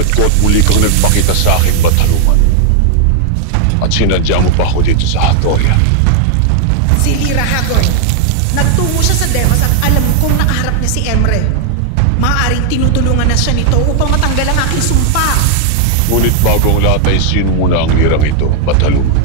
Pinalad ko at muli kang nagpakita sa akin, Bataluman. At sinadya mo pa ako dito sa Hatoria. Si Lyra Hagorn. Nagtungo siya sa Devas at alam kong nakaharap niya si Emre. Maaaring tinutulungan na siya nito upang matanggal ang aking sumpa. Ngunit bago ang lahat ay sino muna ang lirang ito, Bataluman?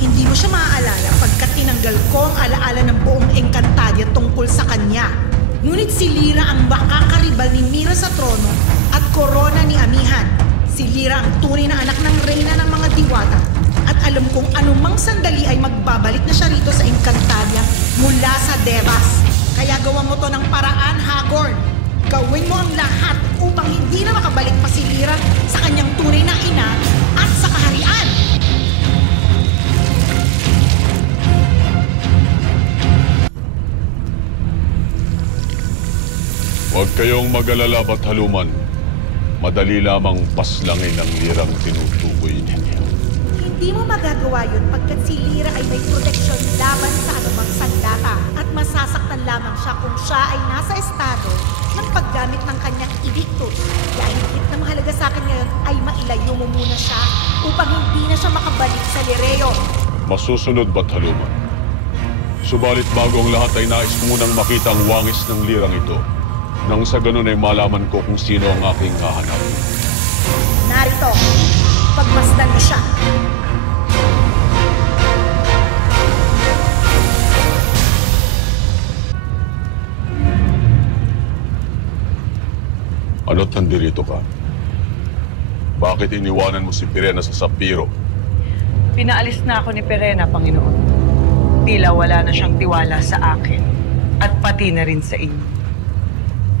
Hindi mo siya maaalala pagkat tinanggal ko ang alaala ng buong Encantadia tungkol sa kanya. Ngunit si Lyra ang makakaribal ni Mira sa trono at korona ni Amihan. Si Lyra ang tunay na anak ng reyna ng mga diwata. At alam kong anumang sandali ay magbabalik na siya rito sa Encantadia mula sa Devas. Kaya gawa mo to ng paraan, Hagorn. Gawin mo ang lahat upang hindi na makabalik pa si Lyra sa kanyang tunay na ina at sa kaharian. Huwag kayong mag-alala, Bataluman. Madali lamang paslangin ang lirang tinutukoy ninyo. Hindi mo magagawa yun pagkat si Lyra ay may proteksyon laban sa anumang sandata at masasaktan lamang siya kung siya ay nasa estado ng paggamit ng kanyang edictus. Kaya higit na mahalaga sa akin ngayon ay mailayo mo muna siya upang hindi na siya makabalik sa Lireo. Masusunod, Bataluman. Subalit bago ang lahat ay nais ko munang makita ang wangis ng lirang ito. Nang sa ganun ay malaman ko kung sino ang aking hahanap. Narito, pagmasdan mo siya. Ano't nandirito ka? Bakit iniwanan mo si Pirena sa Sapiro? Pinaalis na ako ni Pirena, Panginoon. Tila wala na siyang tiwala sa akin at pati na rin sa inyo.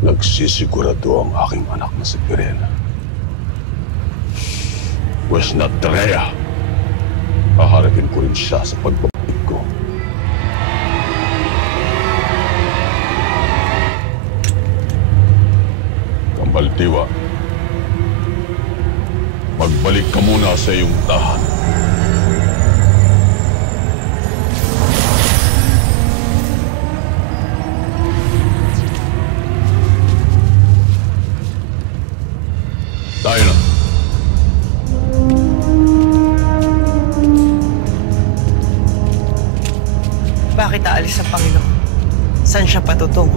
Nagsisigurado ang aking anak na si Pirena. Pwes na Drea, haharapin ko rin siya sa pagbabalik ko. Kambaltiwa, magbalik ka muna sa iyong tahanan. Tayo na. Bakit aalis ang Panginoon? Saan siya patutungo?